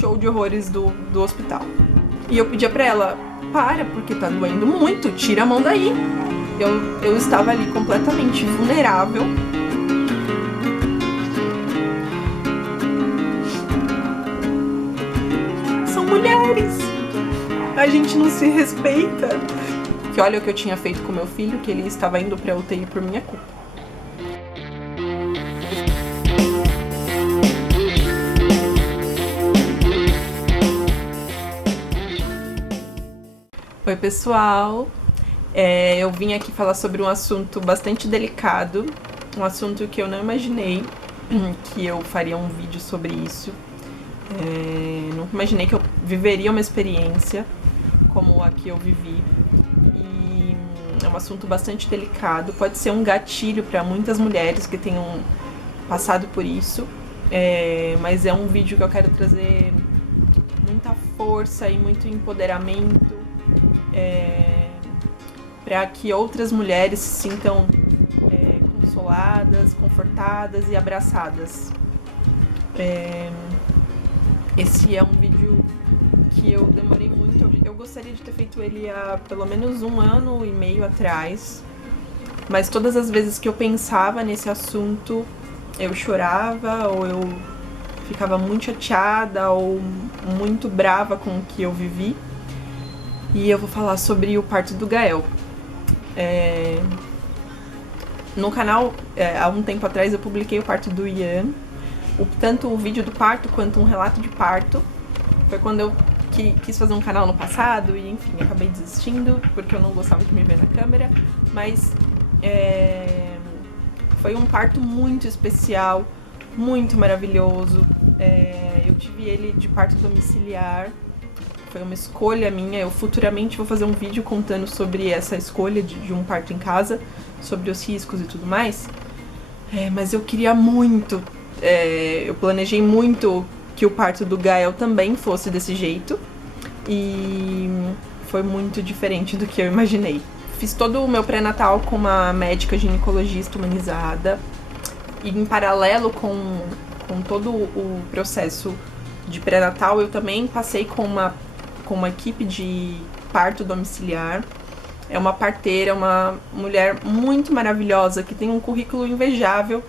show de horrores do hospital. E eu pedia pra ela, para, porque tá doendo muito, tira a mão daí. Eu estava ali completamente vulnerável. São mulheres. A gente não se respeita. Que olha o que eu tinha feito com meu filho, que ele estava indo pra UTI por minha culpa. Oi, pessoal. Eu vim aqui falar sobre um assunto bastante delicado, um assunto que eu não imaginei que eu faria um vídeo sobre isso. Não imaginei que eu viveria uma experiência como a que eu vivi. E é um assunto bastante delicado, pode ser um gatilho para muitas mulheres que tenham passado por isso, mas é um vídeo que eu quero trazer muita força e muito empoderamento, para que outras mulheres se sintam consoladas, confortadas e abraçadas. Esse é um vídeo que eu demorei muito, eu gostaria de ter feito ele há pelo menos 1 ano e meio atrás, mas todas as vezes que eu pensava nesse assunto, eu chorava, ou eu ficava muito chateada, ou muito brava com o que eu vivi. E eu vou falar sobre o parto do Gael. No canal, há um tempo atrás, eu publiquei o parto do Ian. Tanto o vídeo do parto quanto um relato de parto. Foi quando eu quis fazer um canal no passado e, enfim, acabei desistindo porque eu não gostava de me ver na câmera. Mas foi um parto muito especial, muito maravilhoso. Eu tive ele de parto domiciliar. Foi uma escolha minha. Eu futuramente vou fazer um vídeo contando sobre essa escolha de um parto em casa, sobre os riscos e tudo mais. Mas eu queria muito, eu planejei muito que o parto do Gael também fosse desse jeito. E foi muito diferente do que eu imaginei. Fiz todo o meu pré-natal com uma médica ginecologista humanizada. E em paralelo com todo o processo de pré-natal, eu também passei com uma equipe de parto domiciliar. É uma parteira, uma mulher muito maravilhosa, que tem um currículo invejável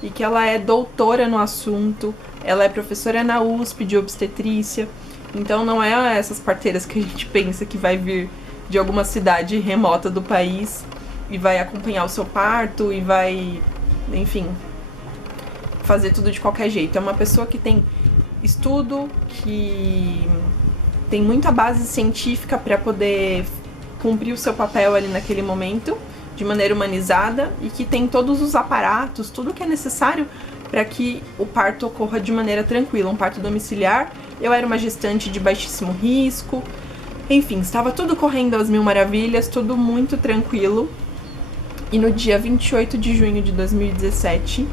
e que ela é doutora no assunto. Ela é professora na USP de obstetrícia. Então não é essas parteiras que a gente pensa que vai vir de alguma cidade remota do país e vai acompanhar o seu parto e vai, enfim, fazer tudo de qualquer jeito. É uma pessoa que tem estudo, que tem muita base científica para poder cumprir o seu papel ali naquele momento, de maneira humanizada, e que tem todos os aparatos, tudo que é necessário para que o parto ocorra de maneira tranquila. Um parto domiciliar, eu era uma gestante de baixíssimo risco, enfim, estava tudo correndo às mil maravilhas, tudo muito tranquilo. E no dia 28 de junho de 2017,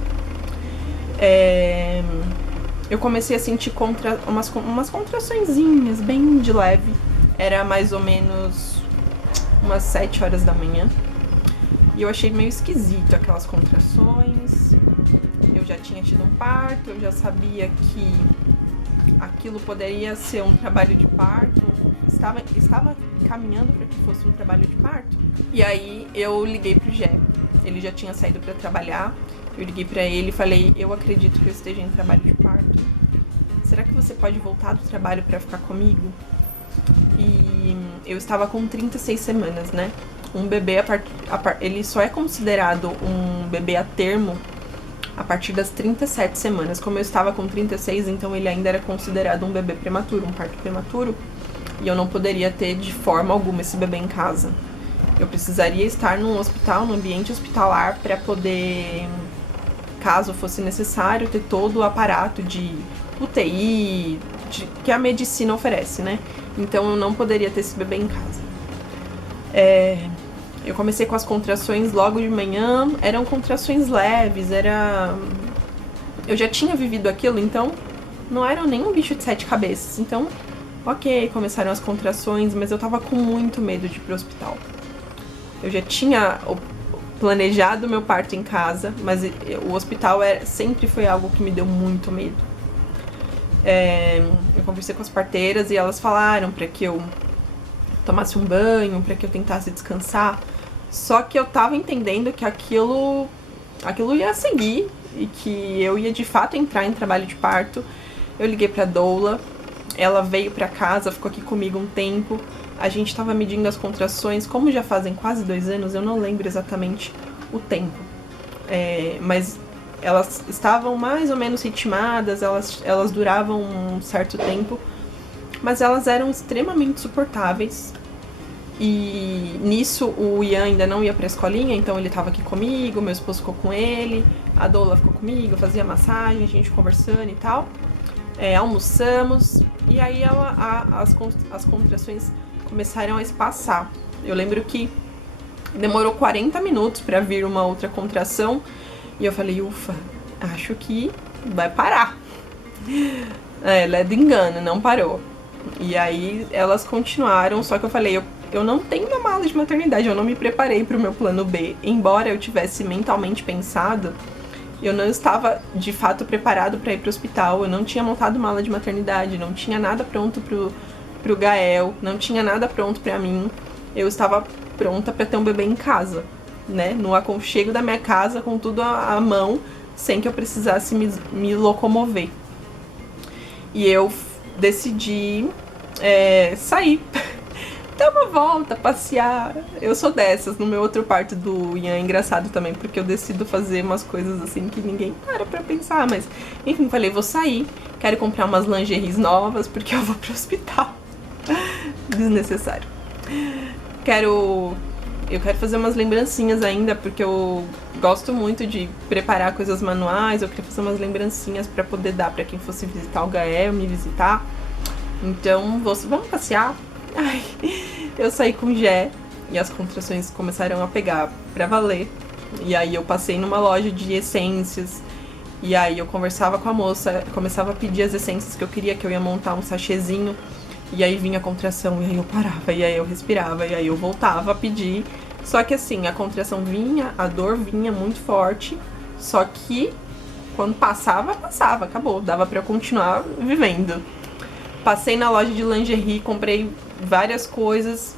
eu comecei a sentir umas contraçõezinhas bem de leve. Era mais ou menos umas 7 horas da manhã. E eu achei meio esquisito aquelas contrações. Eu já tinha tido um parto, eu já sabia que aquilo poderia ser um trabalho de parto. Estava caminhando para que fosse um trabalho de parto. E aí eu liguei pro Jé. Ele já tinha saído para trabalhar. Eu liguei pra ele e falei, eu acredito que eu esteja em trabalho de parto. Será que você pode voltar do trabalho pra ficar comigo? E eu estava com 36 semanas, né? Um bebê, ele só é considerado um bebê a termo a partir das 37 semanas. Como eu estava com 36, então ele ainda era considerado um bebê prematuro, um parto prematuro. E eu não poderia ter de forma alguma esse bebê em casa. Eu precisaria estar num hospital, num ambiente hospitalar, para poder, caso fosse necessário, ter todo o aparato de UTI que a medicina oferece, né? Então eu não poderia ter esse bebê em casa. Eu comecei com as contrações logo de manhã, eram contrações leves, eu já tinha vivido aquilo, então não era nenhum bicho de 7 cabeças. Então, ok, começaram as contrações, mas eu tava com muito medo de ir pro hospital. Eu já tinha planejado meu parto em casa, mas o hospital sempre foi algo que me deu muito medo. Eu conversei com as parteiras e elas falaram pra que eu tomasse um banho, pra que eu tentasse descansar. Só que eu tava entendendo que aquilo ia seguir e que eu ia de fato entrar em trabalho de parto. Eu liguei pra doula, ela veio pra casa, ficou aqui comigo um tempo. A gente tava medindo as contrações, como já fazem quase 2 anos, eu não lembro exatamente o tempo. Mas elas estavam mais ou menos ritmadas, elas duravam um certo tempo, mas elas eram extremamente suportáveis. E nisso o Ian ainda não ia pra escolinha, então ele tava aqui comigo, meu esposo ficou com ele, a doula ficou comigo, fazia massagem, a gente conversando e tal. Almoçamos, e aí as contrações começaram a espaçar. Eu lembro que demorou 40 minutos pra vir uma outra contração, e eu falei, ufa, acho que vai parar. Ledo engano, não parou. E aí elas continuaram, só que eu falei, eu não tenho uma mala de maternidade, eu não me preparei pro meu plano B. Embora eu tivesse mentalmente pensado, eu não estava de fato preparado para ir pro hospital, eu não tinha montado mala de maternidade, não tinha nada pronto pro Gael, não tinha nada pronto pra mim. Eu estava pronta para ter um bebê em casa, né? No aconchego da minha casa, com tudo à mão, sem que eu precisasse me locomover. E eu decidi sair, dar uma volta, passear. Eu sou dessas. No meu outro parto do Ian é engraçado também, porque eu decido fazer umas coisas assim que ninguém para pra pensar. Mas, enfim, falei, vou sair, quero comprar umas lingeries novas, porque eu vou pro hospital. Desnecessário. Eu quero fazer umas lembrancinhas ainda, porque eu gosto muito de preparar coisas manuais. Eu queria fazer umas lembrancinhas pra poder dar pra quem fosse visitar o Gael, me visitar. Então, vamos passear? Ai, eu saí com o Gé e as contrações começaram a pegar pra valer. E aí eu passei numa loja de essências. E aí eu conversava com a moça, começava a pedir as essências que eu ia montar um sachêzinho. E aí vinha a contração, e aí eu parava, e aí eu respirava, e aí eu voltava a pedir. Só que assim, a contração vinha, a dor vinha muito forte. Só que quando passava, acabou. Dava pra eu continuar vivendo. Passei na loja de lingerie, comprei várias coisas,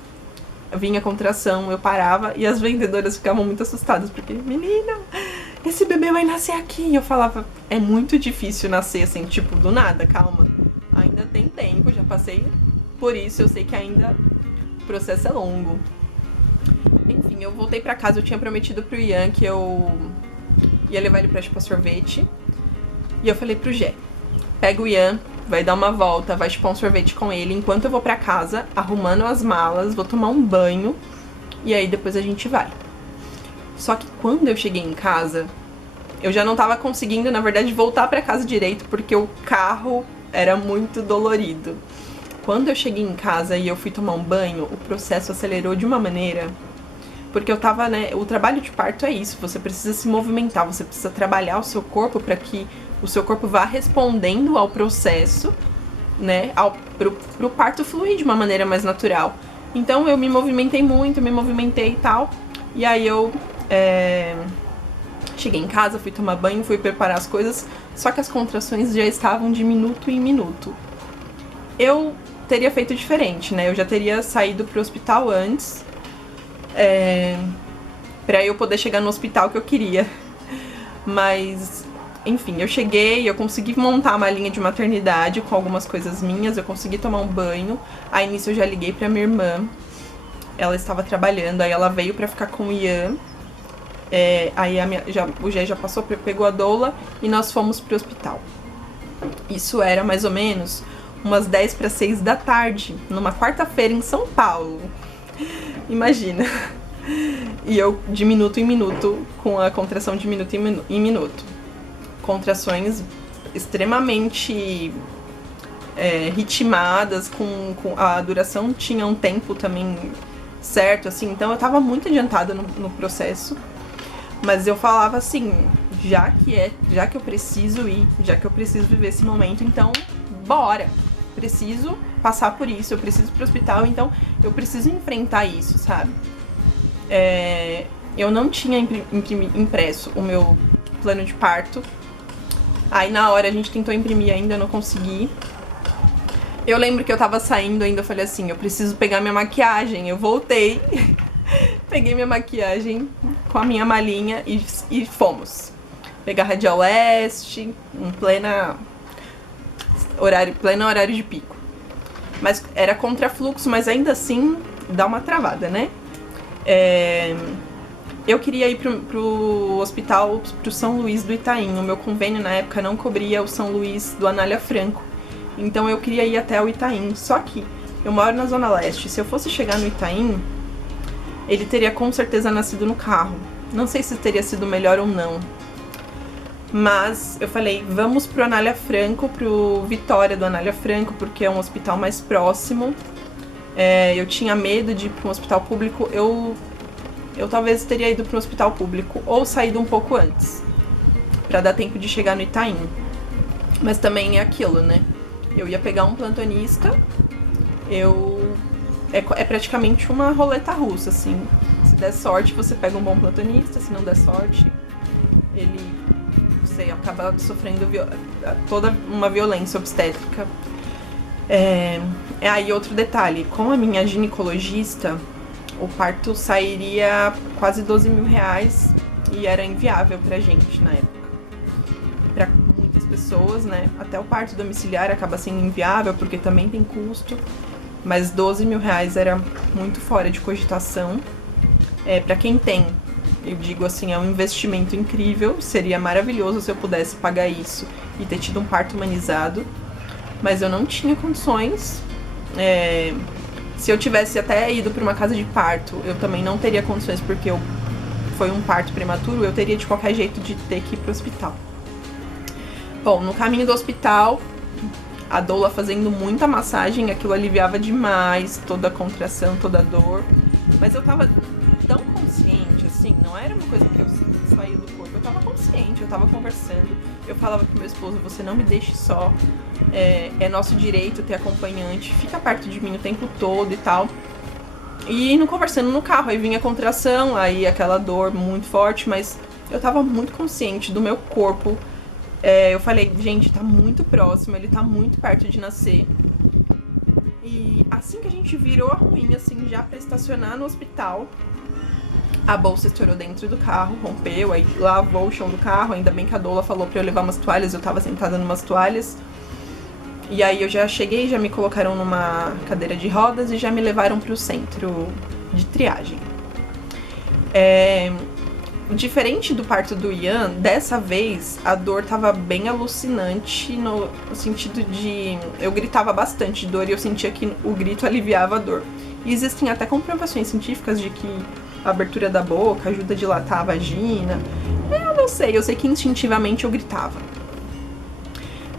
vinha contração, eu parava e as vendedoras ficavam muito assustadas, porque, menina, esse bebê vai nascer aqui. E eu falava, é muito difícil nascer assim, tipo, do nada, calma. Ainda tem tempo, já passei por isso, eu sei que ainda o processo é longo. Enfim, eu voltei pra casa, eu tinha prometido pro Ian que eu ia levar ele pra chupar sorvete. E eu falei pro Gé, pega o Ian, vai dar uma volta, vai chupar um sorvete com ele, enquanto eu vou pra casa, arrumando as malas, vou tomar um banho, e aí depois a gente vai. Só que quando eu cheguei em casa, eu já não tava conseguindo, na verdade, voltar pra casa direito, porque o carro era muito dolorido. Quando eu cheguei em casa e eu fui tomar um banho, o processo acelerou de uma maneira, porque eu tava, né, o trabalho de parto é isso, você precisa se movimentar, você precisa trabalhar o seu corpo para que o seu corpo vá respondendo ao processo, né, pro parto fluir de uma maneira mais natural. Então eu me movimentei muito, e tal, e aí eu cheguei em casa, fui tomar banho, fui preparar as coisas, só que as contrações já estavam de minuto em minuto. Eu teria feito diferente, né, eu já teria saído pro hospital antes, pra eu poder chegar no hospital que eu queria, mas... Enfim, eu cheguei, eu consegui montar uma linha de maternidade com algumas coisas minhas, eu consegui tomar um banho. Aí nisso eu já liguei pra minha irmã, ela estava trabalhando, aí ela veio pra ficar com o Ian. Aí o Gé já passou, pegou a doula e nós fomos pro hospital. Isso era mais ou menos umas 10 para 6 da tarde, numa quarta-feira em São Paulo. Imagina. E eu de minuto em minuto, com a contração de minuto em minuto. Contrações extremamente ritmadas, com a duração tinha um tempo também certo, assim, então eu tava muito adiantada no processo, mas eu falava assim, já que eu preciso ir, já que eu preciso viver esse momento, então bora, preciso passar por isso, eu preciso ir pro hospital, então eu preciso enfrentar isso, sabe? Eu não tinha impresso o meu plano de parto. Aí na hora a gente tentou imprimir ainda, eu não consegui. Eu lembro que eu tava saindo ainda, eu falei assim, eu preciso pegar minha maquiagem. Eu voltei, peguei minha maquiagem com a minha malinha e fomos. Pegar Radial Leste, em pleno horário de pico. Mas era contrafluxo, mas ainda assim dá uma travada, né? Eu queria ir pro hospital, pro São Luís do Itaim. O meu convênio na época não cobria o São Luís do Anália Franco. Então eu queria ir até o Itaim. Só que eu moro na Zona Leste. Se eu fosse chegar no Itaim, ele teria com certeza nascido no carro. Não sei se teria sido melhor ou não. Mas eu falei, vamos pro Anália Franco, pro Vitória do Anália Franco, porque é um hospital mais próximo. Eu tinha medo de ir para um hospital público. Eu talvez teria ido para um hospital público ou saído um pouco antes, para dar tempo de chegar no Itaim. Mas também é aquilo, né? Eu ia pegar um plantonista, é praticamente uma roleta russa, assim. Se der sorte, você pega um bom plantonista, se não der sorte, você acaba sofrendo toda uma violência obstétrica. Aí outro detalhe, com a minha ginecologista, o parto sairia quase 12 mil reais e era inviável pra gente na época. Pra muitas pessoas, né? Até o parto domiciliar acaba sendo inviável porque também tem custo, mas 12 mil reais era muito fora de cogitação. Pra quem tem, eu digo assim, é um investimento incrível, seria maravilhoso se eu pudesse pagar isso e ter tido um parto humanizado, mas eu não tinha condições. Se eu tivesse até ido para uma casa de parto, eu também não teria condições, porque foi um parto prematuro, eu teria de qualquer jeito de ter que ir pro hospital. Bom, no caminho do hospital, a doula fazendo muita massagem, aquilo aliviava demais toda a contração, toda a dor. Mas eu tava tão consciente, assim, não era uma coisa que eu saía do corpo, eu tava consciente, eu tava conversando. Eu falava pro meu esposo, você não me deixe só, é nosso direito ter acompanhante, fica perto de mim o tempo todo e tal. E indo conversando no carro, aí vinha a contração, aí aquela dor muito forte, mas eu tava muito consciente do meu corpo. Eu falei, gente, tá muito próximo, ele tá muito perto de nascer. E assim que a gente virou a ruim, assim, já pra estacionar no hospital, a bolsa estourou dentro do carro, rompeu, aí lavou o chão do carro. Ainda bem que a doula falou pra eu levar umas toalhas, eu tava sentada numas toalhas. E aí eu já cheguei, já me colocaram numa cadeira de rodas e já me levaram pro centro de triagem. Diferente do parto do Ian, dessa vez a dor tava bem alucinante no sentido de... Eu gritava bastante de dor e eu sentia que o grito aliviava a dor. E existem até comprovações científicas de que a abertura da boca ajuda a dilatar a vagina. Eu não sei, eu sei que instintivamente eu gritava.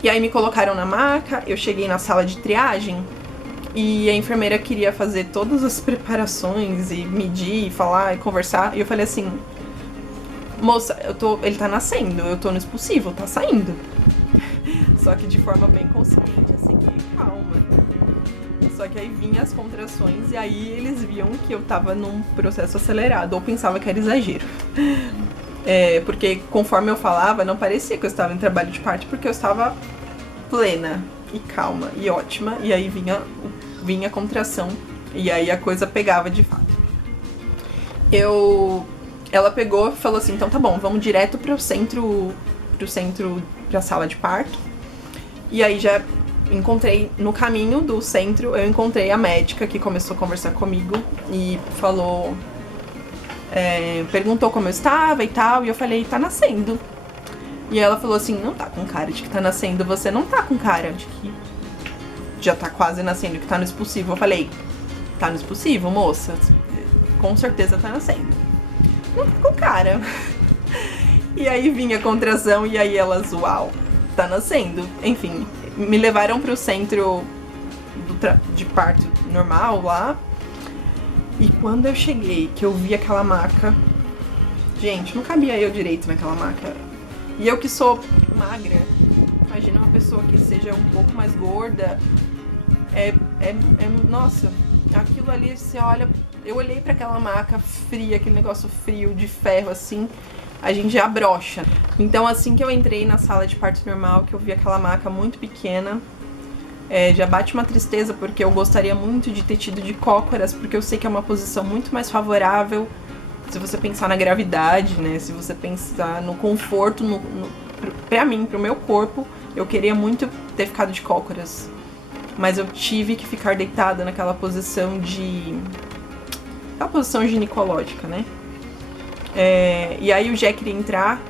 E aí me colocaram na maca, eu cheguei na sala de triagem e a enfermeira queria fazer todas as preparações e medir, e falar e conversar. E eu falei assim, moça, ele tá nascendo, eu tô no expulsivo, tá saindo. Só que de forma bem consciente, assim, calma. Só que aí vinha as contrações e aí eles viam que eu tava num processo acelerado, ou pensava que era exagero. Porque conforme eu falava, não parecia que eu estava em trabalho de parto, porque eu estava plena e calma e ótima, e aí vinha a contração, e aí a coisa pegava de fato. Ela pegou e falou assim, então tá bom, vamos direto pra sala de parto. E aí já encontrei, no caminho do centro, eu encontrei a médica que começou a conversar comigo e falou, perguntou como eu estava e tal, e eu falei, tá nascendo. E ela falou assim, não tá com cara de que tá nascendo, você não tá com cara de que já tá quase nascendo, que tá no expulsivo. Eu falei, tá no expulsivo, moça? Com certeza tá nascendo. Não tá com cara. E aí vinha a contração e aí elas, uau, tá nascendo. Enfim, me levaram pro centro de parto normal lá. E quando eu cheguei, que eu vi aquela maca, gente, não cabia eu direito naquela maca. E eu que sou magra, imagina uma pessoa que seja um pouco mais gorda. Nossa, aquilo ali, você olha, eu olhei pra aquela maca fria, aquele negócio frio de ferro assim, a gente já brocha. Então assim que eu entrei na sala de parto normal, que eu vi aquela maca muito pequena, já bate uma tristeza, porque eu gostaria muito de ter tido de cócoras, porque eu sei que é uma posição muito mais favorável se você pensar na gravidade, né? Se você pensar no conforto, pra mim, pro meu corpo, eu queria muito ter ficado de cócoras. Mas eu tive que ficar deitada naquela posição aquela posição ginecológica, né? E aí o Jé queria entrar,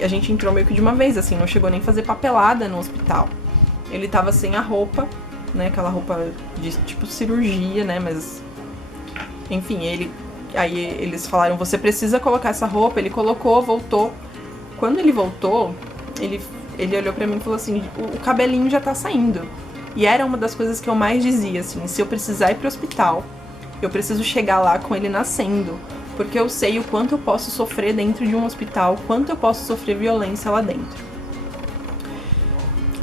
a gente entrou meio que de uma vez, assim, não chegou nem a fazer papelada no hospital. Ele tava sem a roupa, né? Aquela roupa de tipo cirurgia, né? Mas, enfim, aí eles falaram, você precisa colocar essa roupa. Ele colocou, voltou. Quando ele voltou, ele olhou pra mim e falou assim, o cabelinho já tá saindo. E era uma das coisas que eu mais dizia, assim, se eu precisar ir pro hospital, eu preciso chegar lá com ele nascendo. Porque eu sei o quanto eu posso sofrer dentro de um hospital, quanto eu posso sofrer violência lá dentro.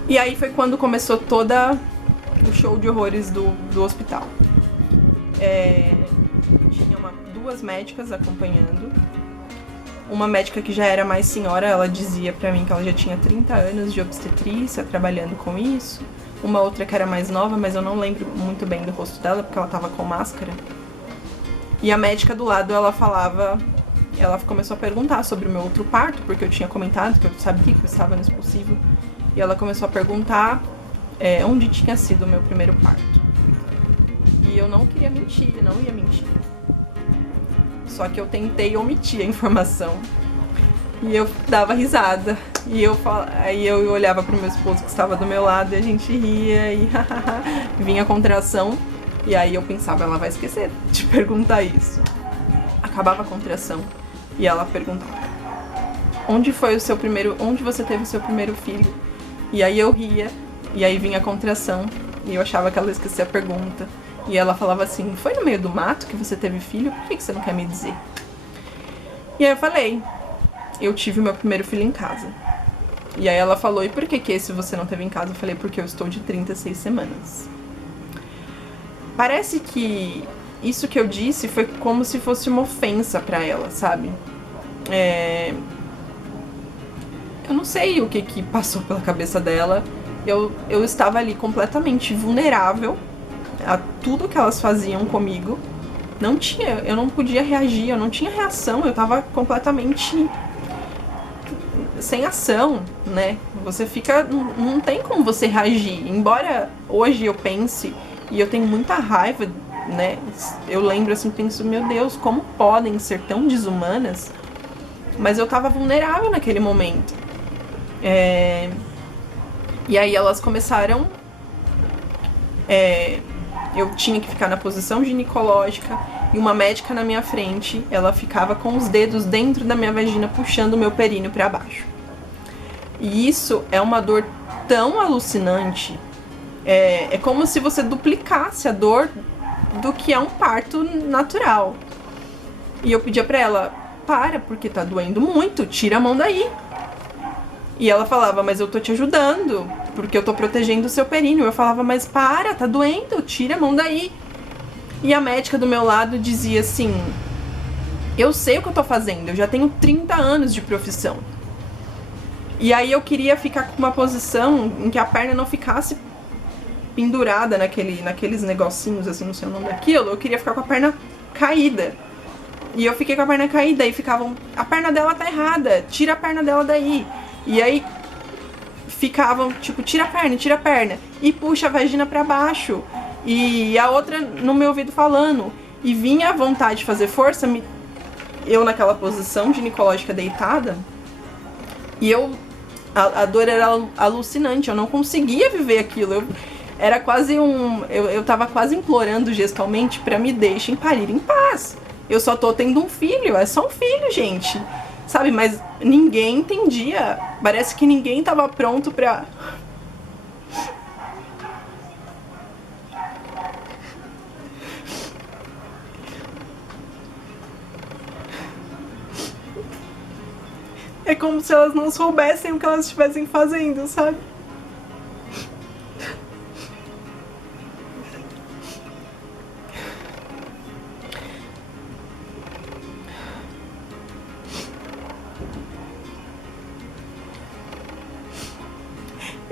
E aí foi quando começou toda o show de horrores do hospital. Tinha duas médicas acompanhando. Uma médica que já era mais senhora, ela dizia pra mim que ela já tinha 30 anos de obstetrícia, trabalhando com isso. Uma outra que era mais nova, mas eu não lembro muito bem do rosto dela, porque ela tava com máscara. E a médica do lado, ela começou a perguntar sobre o meu outro parto, porque eu tinha comentado que eu sabia que eu estava no expulsivo. E ela começou a perguntar onde tinha sido o meu primeiro parto. E eu não queria mentir, não ia mentir. Só que eu tentei omitir a informação. E eu dava risada. E aí eu olhava pro meu esposo que estava do meu lado e a gente ria e vinha a contração. E aí eu pensava, ela vai esquecer de perguntar isso. Acabava a contração e ela perguntava, onde você teve o seu primeiro filho? E aí eu ria, e aí vinha a contração, e eu achava que ela esquecia a pergunta. E ela falava assim, foi no meio do mato que você teve filho? Por que você não quer me dizer? E aí eu falei, eu tive o meu primeiro filho em casa. E aí ela falou, e por que esse você não teve em casa? Eu falei, porque eu estou de 36 semanas. Parece que isso que eu disse foi como se fosse uma ofensa pra ela, sabe? Eu não sei o que passou pela cabeça dela. Eu estava ali completamente vulnerável a tudo que elas faziam comigo. Eu não podia reagir, eu não tinha reação, eu tava completamente sem ação, né? Você fica... Não tem como você reagir. Embora hoje eu pense, e eu tenho muita raiva, né? Eu lembro assim, penso, meu Deus, como podem ser tão desumanas? Mas eu tava vulnerável naquele momento. E aí elas começaram... eu tinha que ficar na posição ginecológica e uma médica na minha frente, ela ficava com os dedos dentro da minha vagina puxando o meu períneo pra baixo. E isso é uma dor tão alucinante, é como se você duplicasse a dor do que é um parto natural. E eu pedia pra ela, para, porque tá doendo muito, tira a mão daí. E ela falava, mas eu tô te ajudando, porque eu tô protegendo o seu períneo. Eu falava, mas para, tá doendo, tira a mão daí. E a médica do meu lado dizia assim, eu sei o que eu tô fazendo, eu já tenho 30 anos de profissão. E aí eu queria ficar com uma posição em que a perna não ficasse pendurada naqueles negocinhos, assim, não sei o nome daquilo. Eu queria ficar com a perna caída. E eu fiquei com a perna caída e ficavam, a perna dela tá errada, tira a perna dela daí. E aí ficavam, tipo, tira a perna, e puxa a vagina pra baixo. E a outra no meu ouvido falando. E vinha a vontade de fazer força, eu naquela posição ginecológica deitada, e a dor era alucinante, eu não conseguia viver aquilo. Era quase eu tava quase implorando gestalmente pra me deixem parir em paz. Eu só tô tendo um filho, é só um filho, gente. Sabe, mas ninguém entendia. Parece que ninguém tava pronto pra... É como se elas não soubessem o que elas estivessem fazendo, sabe?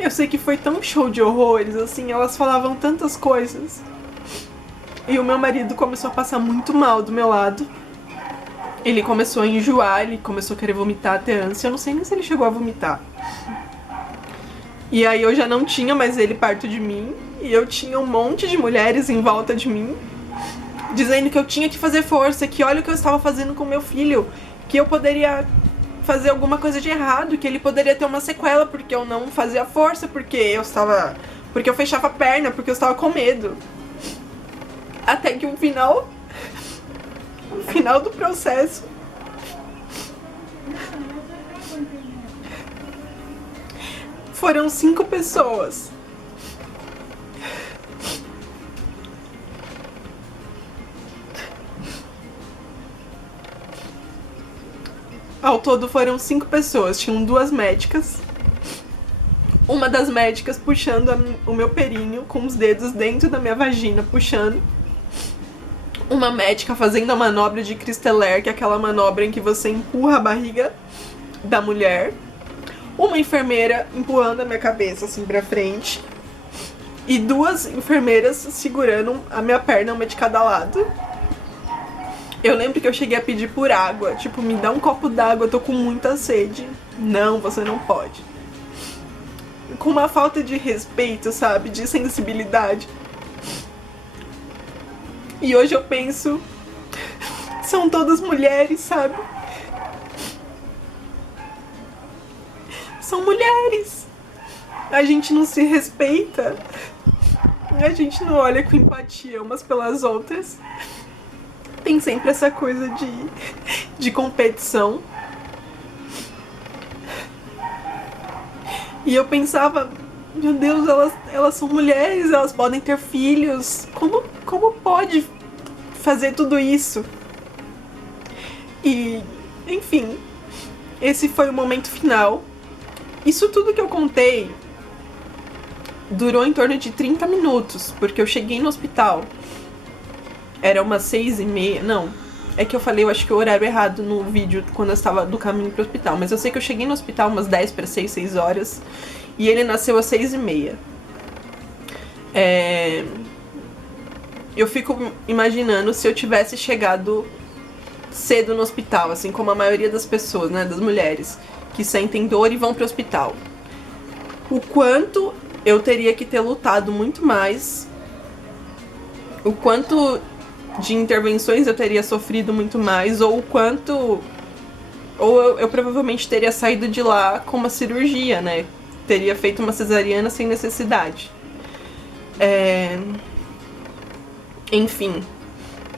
Eu sei que foi tão show de horrores, assim, elas falavam tantas coisas. E o meu marido começou a passar muito mal do meu lado. Ele começou a enjoar, ele começou a querer vomitar, até ânsia. Eu não sei nem se ele chegou a vomitar. E aí eu já não tinha mais ele perto de mim. E eu tinha um monte de mulheres em volta de mim, dizendo que eu tinha que fazer força, que olha o que eu estava fazendo com meu filho, que eu poderia fazer alguma coisa de errado, que ele poderia ter uma sequela porque eu não fazia força, porque eu fechava a perna, porque eu estava com medo. Até que o final do processo, foram 5 pessoas. Ao todo foram 5 pessoas, tinham 2 médicas. Uma das médicas puxando o meu períneo com os dedos dentro da minha vagina, puxando. Uma médica fazendo a manobra de Christeller, que é aquela manobra em que você empurra a barriga da mulher. Uma enfermeira empurrando a minha cabeça assim pra frente. E 2 enfermeiras segurando a minha perna, uma de cada lado. Eu lembro que eu cheguei a pedir por água, tipo, me dá um copo d'água, eu tô com muita sede. Não, você não pode. Com uma falta de respeito, sabe, de sensibilidade. E hoje eu penso, são todas mulheres, sabe? São mulheres. A gente não se respeita. A gente não olha com empatia umas pelas outras. Tem sempre essa coisa de competição. E eu pensava, meu Deus, elas são mulheres, elas podem ter filhos. Como pode fazer tudo isso? E, enfim, esse foi o momento final. Isso tudo que eu contei durou em torno de 30 minutos, porque eu cheguei no hospital. Era umas 6h30, não, é que eu falei, eu acho que o horário errado no vídeo, quando eu estava do caminho pro hospital, mas eu sei que eu cheguei no hospital umas 10 para 6, 6 horas, e ele nasceu às 6h30. Eu fico imaginando se eu tivesse chegado cedo no hospital, assim como a maioria das pessoas, né, das mulheres, que sentem dor e vão pro hospital. O quanto eu teria que ter lutado muito mais, o quanto de intervenções eu teria sofrido muito mais, ou o quanto... Ou eu provavelmente teria saído de lá com uma cirurgia, né? Teria feito uma cesariana sem necessidade. Enfim,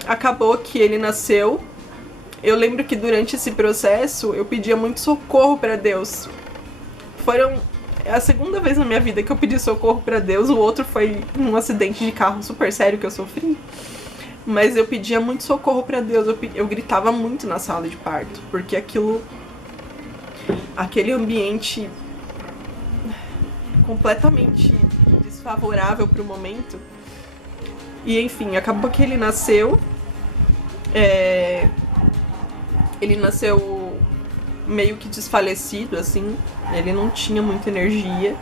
acabou que ele nasceu. Eu lembro que durante esse processo eu pedia muito socorro pra Deus. É a segunda vez na minha vida que eu pedi socorro pra Deus. O outro foi num acidente de carro super sério que eu sofri. Mas eu pedia muito socorro pra Deus. Eu gritava muito na sala de parto, porque aquele ambiente completamente desfavorável pro momento. E enfim, acabou que ele nasceu. Ele nasceu meio que desfalecido, assim. Ele não tinha muita energia.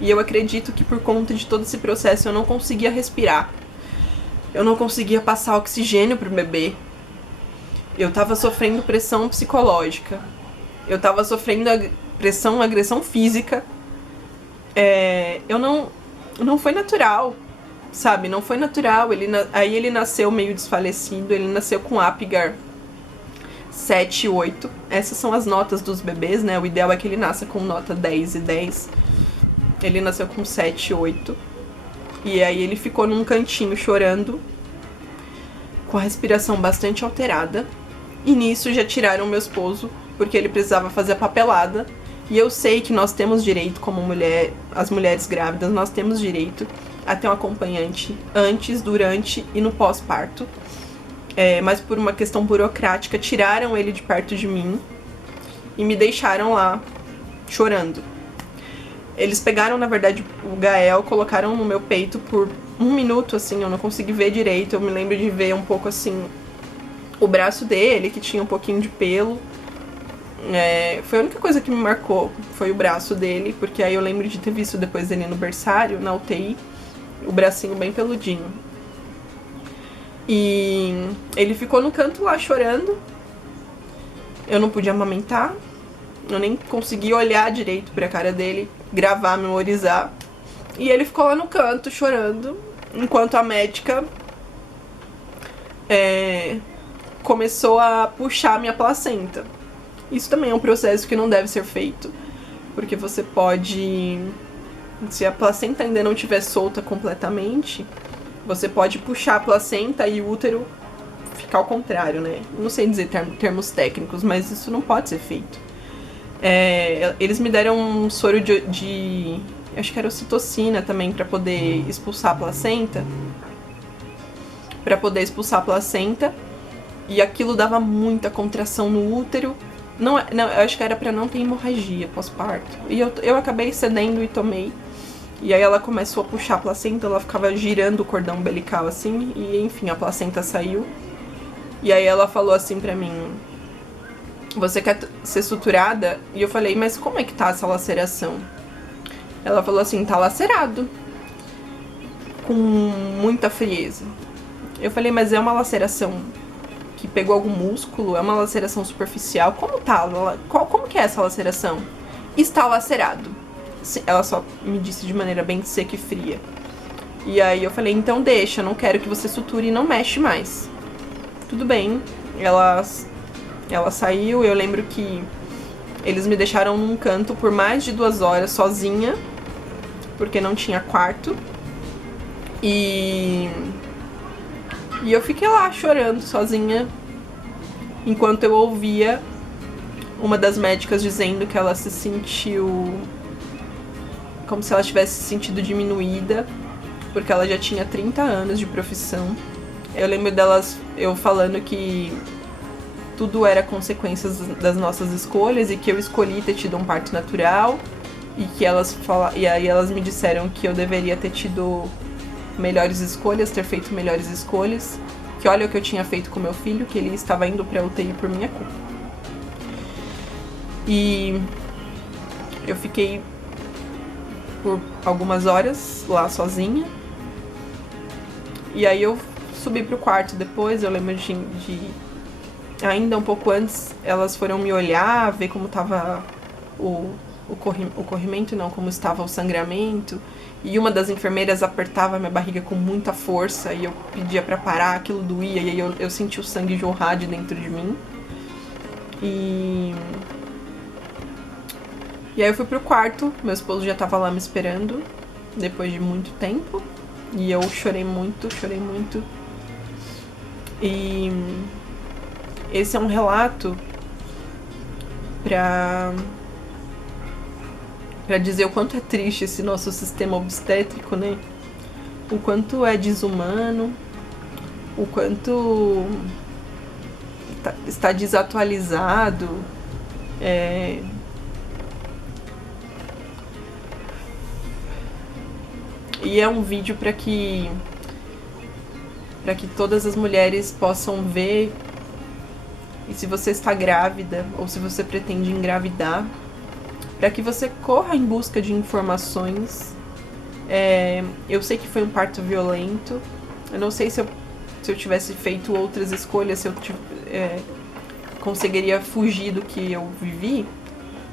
E eu acredito que por conta de todo esse processo eu não conseguia respirar. Eu não conseguia passar oxigênio pro bebê. Eu tava sofrendo pressão psicológica. Eu tava sofrendo agressão física. Não foi natural, sabe? Não foi natural. Aí ele nasceu meio desfalecido. Ele nasceu com Apgar 7 e 8. Essas são as notas dos bebês, né? O ideal é que ele nasça com nota 10 e 10. Ele nasceu com 7 e 8. E aí ele ficou num cantinho chorando, com a respiração bastante alterada. E nisso já tiraram meu esposo, porque ele precisava fazer a papelada. E eu sei que nós temos direito, como mulher, as mulheres grávidas, nós temos direito a ter um acompanhante antes, durante e no pós-parto. Mas por uma questão burocrática, tiraram ele de perto de mim e me deixaram lá, chorando. Eles pegaram, na verdade, o Gael, colocaram no meu peito por 1 minuto, assim, eu não consegui ver direito. Eu me lembro de ver um pouco, assim, o braço dele, que tinha um pouquinho de pelo. Foi a única coisa que me marcou, foi o braço dele, porque aí eu lembro de ter visto depois dele no berçário, na UTI, o bracinho bem peludinho. E ele ficou no canto lá chorando. Eu não podia amamentar, eu nem consegui olhar direito pra cara dele, gravar, memorizar. E ele ficou lá no canto chorando, enquanto a médica começou a puxar a minha placenta. Isso também é um processo que não deve ser feito, porque você pode, se a placenta ainda não estiver solta completamente, você pode puxar a placenta e o útero ficar ao contrário, né? Não sei dizer termos técnicos, mas isso não pode ser feito. Eles me deram um soro de acho que era ocitocina também, pra poder expulsar a placenta. E aquilo dava muita contração no útero. Não, eu acho que era pra não ter hemorragia pós-parto. E eu acabei cedendo e tomei. E aí ela começou a puxar a placenta, ela ficava girando o cordão umbilical assim, e enfim, a placenta saiu. E aí ela falou assim pra mim: você quer ser suturada? E eu falei: mas como é que tá essa laceração? Ela falou assim: tá lacerado. Com muita frieza. Eu falei: mas é uma laceração que pegou algum músculo? É uma laceração superficial? Como tá? Como que é essa laceração? Está lacerado. Ela só me disse de maneira bem seca e fria. E aí eu falei: então deixa, não quero que você suture e não mexe mais. Tudo bem. Ela saiu. Eu lembro que eles me deixaram num canto por mais de 2 horas sozinha, porque não tinha quarto. E eu fiquei lá chorando sozinha, enquanto eu ouvia uma das médicas dizendo que ela se sentiu como se ela tivesse se sentido diminuída, porque ela já tinha 30 anos de profissão. Eu lembro delas, eu falando que tudo era consequências das nossas escolhas e que eu escolhi ter tido um parto natural, e aí elas me disseram que eu deveria ter tido melhores escolhas, ter feito melhores escolhas, que olha o que eu tinha feito com meu filho, que ele estava indo pra UTI por minha culpa. E eu fiquei por algumas horas lá sozinha. E aí eu subi pro quarto depois, eu lembro de ainda um pouco antes, elas foram me olhar, ver como tava o corrimento, não, como estava o sangramento. E uma das enfermeiras apertava minha barriga com muita força e eu pedia pra parar, aquilo doía, e aí eu senti o sangue jorrar de dentro de mim. E aí eu fui pro quarto, meu esposo já tava lá me esperando, depois de muito tempo. E eu chorei muito. E esse é um relato pra dizer o quanto é triste esse nosso sistema obstétrico, né? O quanto é desumano, o quanto está desatualizado. E é um vídeo para que todas as mulheres possam ver. E se você está grávida ou se você pretende engravidar, para que você corra em busca de informações. Eu sei que foi um parto violento. Eu não sei se eu tivesse feito outras escolhas, se eu conseguiria fugir do que eu vivi.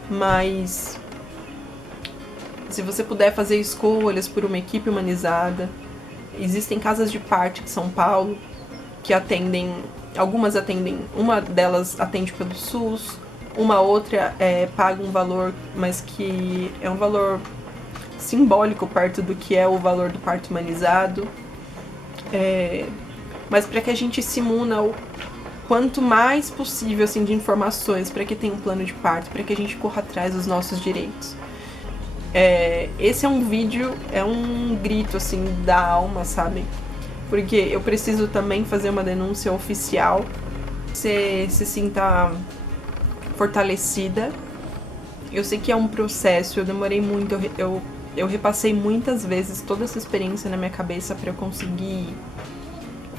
Mas se você puder fazer escolhas por uma equipe humanizada, existem casas de parto em São Paulo que atendem, algumas atendem, uma delas atende pelo SUS, uma outra paga um valor, mas que é um valor simbólico perto do que é o valor do parto humanizado. Mas para que a gente se imuna o quanto mais possível assim, de informações, para que tenha um plano de parto, para que a gente corra atrás dos nossos direitos. Esse é um vídeo, é um grito assim da alma, sabe? Porque eu preciso também fazer uma denúncia oficial. Você se sinta fortalecida. Eu sei que é um processo, eu demorei muito, eu repassei muitas vezes toda essa experiência na minha cabeça para eu conseguir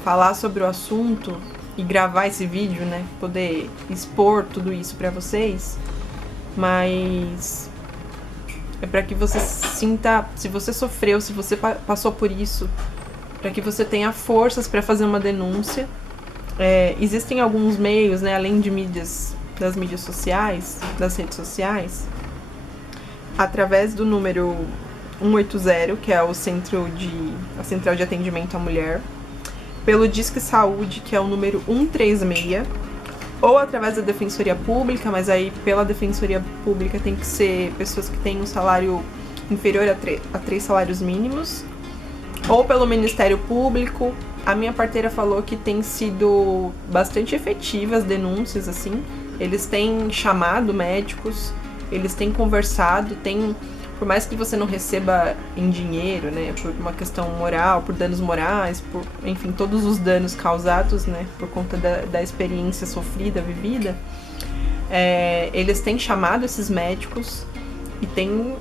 falar sobre o assunto e gravar esse vídeo, né? Poder expor tudo isso pra vocês. Mas é pra que você sinta, se você sofreu, se você passou por isso, pra que você tenha forças pra fazer uma denúncia. Existem alguns meios, né, além de das mídias sociais, das redes sociais, através do número 180, que é a Central de Atendimento à Mulher, pelo Disque Saúde, que é o número 136, ou através da Defensoria Pública, mas aí pela Defensoria Pública tem que ser pessoas que têm um salário inferior a 3 salários mínimos, ou pelo Ministério Público. A minha parteira falou que tem sido bastante efetivas as denúncias, assim. Eles têm chamado médicos, eles têm conversado, por mais que você não receba em dinheiro, né, por uma questão moral, por danos morais, por, enfim, todos os danos causados, né, por conta da experiência sofrida, vivida, eles têm chamado esses médicos e têm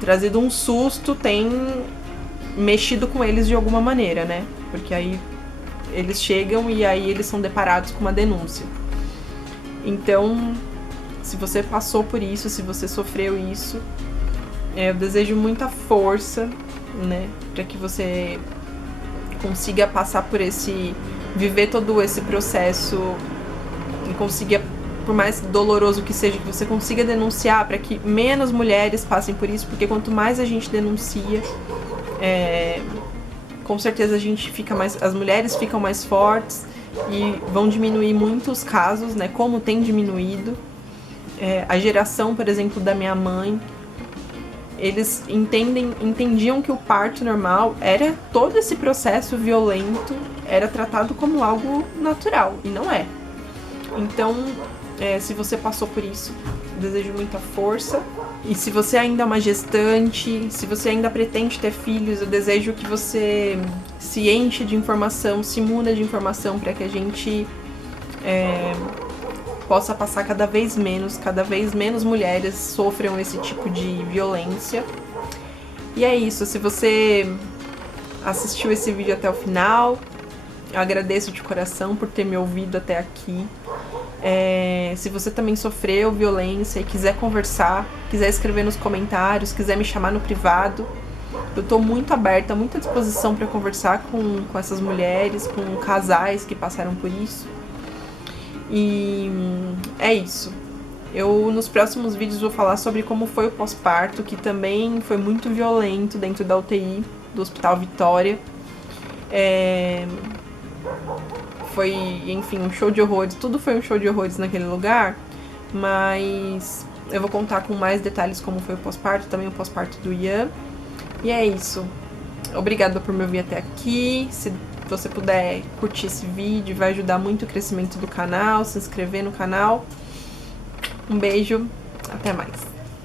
trazido um susto, têm mexido com eles de alguma maneira, né, porque aí eles chegam e aí eles são deparados com uma denúncia. Então, se você passou por isso, se você sofreu isso, eu desejo muita força, né, para que você consiga passar por viver todo esse processo e consiga, por mais doloroso que seja, que você consiga denunciar para que menos mulheres passem por isso, porque quanto mais a gente denuncia, com certeza as mulheres ficam mais fortes e vão diminuir muitos casos, né, como tem diminuído. A geração, por exemplo, da minha mãe, eles entendiam que o parto normal era todo esse processo violento, era tratado como algo natural, e não é. Então, se você passou por isso, desejo muita força. E se você ainda é uma gestante, se você ainda pretende ter filhos, eu desejo que você se enche de informação, se muda de informação, para que a gente possa passar cada vez menos mulheres sofram esse tipo de violência. E é isso, se você assistiu esse vídeo até o final, eu agradeço de coração por ter me ouvido até aqui. Se você também sofreu violência e quiser conversar, quiser escrever nos comentários, quiser me chamar no privado, eu tô muito aberta, muito à disposição para conversar com essas mulheres, com casais que passaram por isso. E é isso. Eu nos próximos vídeos vou falar sobre como foi o pós-parto, que também foi muito violento dentro da UTI do Hospital Vitória. Foi, enfim, um show de horrores. Tudo foi um show de horrores naquele lugar, mas eu vou contar com mais detalhes como foi o pós-parto, também o pós-parto do Ian. E é isso. Obrigada por me ouvir até aqui. Se você puder curtir esse vídeo, vai ajudar muito o crescimento do canal, se inscrever no canal. Um beijo, até mais.